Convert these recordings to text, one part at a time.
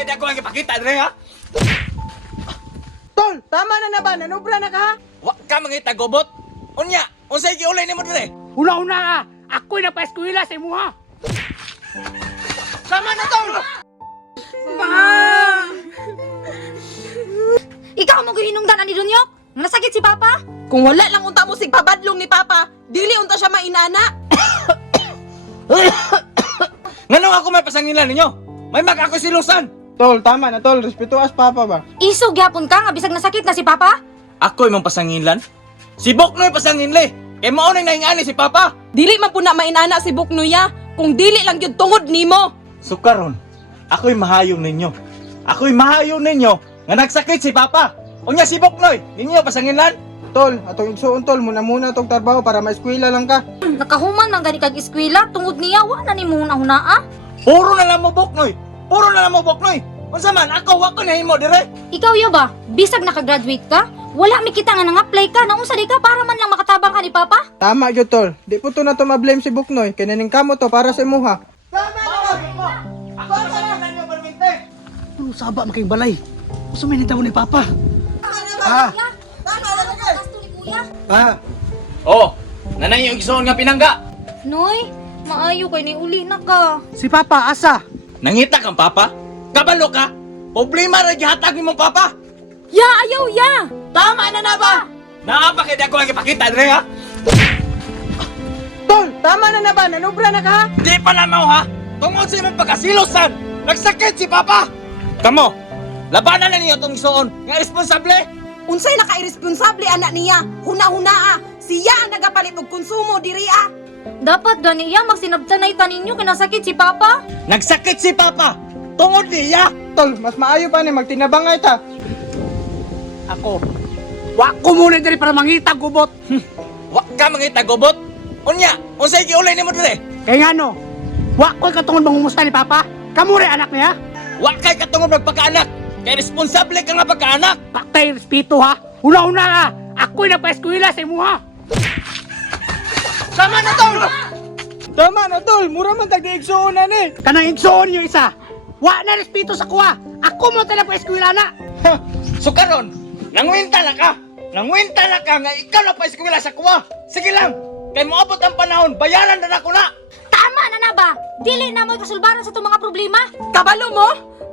kay di ako lang ipakita dire ha. Tol, tama na ba? Nanubra na ka ha? Wa ka mangita gobot. Unya, unsay giulay nimo dire? Una-una ka, ako'y napaeskwela sa imo ha. Tama na, Tol! Ikaw mo gihinungdan ani Dunyok? Nasakit si Papa? Kung wala lang unta mo sig pabadlong ni Papa, dili unta siya mainana. Nganong ako may pasangilan ninyo? May mag ako silusan. Tol, tama na, Tol. Respetuas Papa ba? Isog gyapon ka nga bisag nasakit na si Papa? Ako imong pasangilan? Si Boknoy pasanginli. Kay mao nang naingani si Papa. Dili man po na mainana si Buknoya, kung dili lang yun tungod nimo. Sukaron, ako'y mahayon ninyo. Ako'y mahayon ninyo nga nagsakit si Papa. Unya si Boknoy, ninyo pasangilan? Tol, atong igsuon, Tol. Muna tong trabaho para maeskwela lang ka. Nakahuman man gani kag eskwela tungod niya wa na nimo hunahuna. Puro na lang mo Boknoy. Puro na lang mo Boknoy. Unsa man ako wa ko nahimo dire. Ikaw ya ba? Bisag nakagraduate ka? Wala mi kita nga nang-apply ka nang unsa di ka para man lang makatabang ka ni Papa? Tama gyud, Tol. Di po to na to ma-blame si Buknoy. Kaya naning kamo to para sa imuha. Ako pasangilan niyo permente. Ano saba making balay? Gusto may nitaw ni Papa. Ah, ah. Oh, nanay yung igsoon nga pinangga. Noy, maayo kay ni uli na ka. Si Papa, asa? Nangita kang Papa? Kabalo ka? Problema ra gihatag nimong Papa. Ya, ayaw ya. Tama na ba? Naapa kay di ako lang ipakita dire ha. Tol, tama na ba? Nanubra na ka ha? Di pa namaw ha. Tungod sa imong pagkasilosan, nagsakit si Papa. Kamo, labanan na niyo tong igsoon nga responsable. Unsay naka-irresponsable anak niya? Huna-hunaa. Siya ang nagapalit og konsumo diri ah. Dapat gani iya magsinabtanay ta ninyo kinasakit si Papa. Nagsakit si Papa. Tungod niya. Tol, mas maayo pa ni magtinabangay ta. Ako. Wa ko muna diri para mangita gubot. Wa ka mangita gobot. Unya, unsay giulay nimo dire? Kaya nga no, wa ko'y katungod mangumusta ni Papa. Kamu rin anak niya. Wa kay katungod magpakaanak. Kay responsable ka nga pagkaanak. Paktay respeto ha. Una-una ka, ako'y napaeskwela sa imo ha. Tama na, Tol! Tama na, Tol. Mura man tag-igsuon na ni. Kanang igsoon yung isa. Wa na respeto sa kuha. Ako mo tayo napaeskwela na. Ha, so karon, nangwinta na ka. Nangwinta na ka nga ikaw na pa eskwela sa kuwa. Sige lang. Kay moabot ang panahon, bayaran na ako na. Tama na ba? Dili na mo kasulbaran sa itong mga problema. Kabalo mo?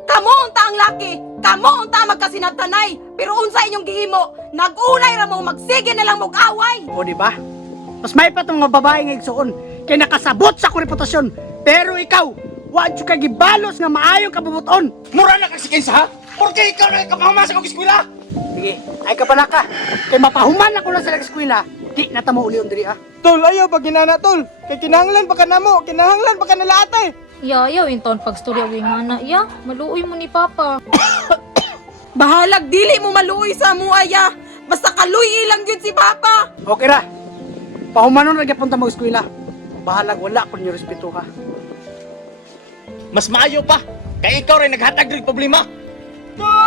Kamo unta ang laki. Kamo unta ang magkasinabtanay. Pero unsa inyong gihimo? Nag-unay ra mo magsige na lang mag-away. O di ba? Mas may pa itong mga babae nga igsoon. Kaya nakasabot sa akong reputasyon. Pero ikaw, wa jud ka gibalos nga maayong kabubuton. Mura na kasikin sa ha? Porque ikaw na kapahumasa kong eskwela. Sige, ay ka pala ka. Kaya mapahuman ako lang sa eskwela. Di na tamo uli diri ah. Tol, ayaw pag ginana, Tol. Kay kinahanglan pa ka na mo. Kinahanglan pa ka na laate. Yayaw yung taon pagstorya wi nga na iya. Maluoy mo ni Papa. Bahalag dili mo maluoy sa muaya. Basta kaluy ilang yun si Papa. Okay ra. Pahumanon ra gyapon ta mo eskwela. Bahalag wala ko niyo respeto ha. Mas maayo pa. Kay ikaw rin naghatag ng problema. Tol!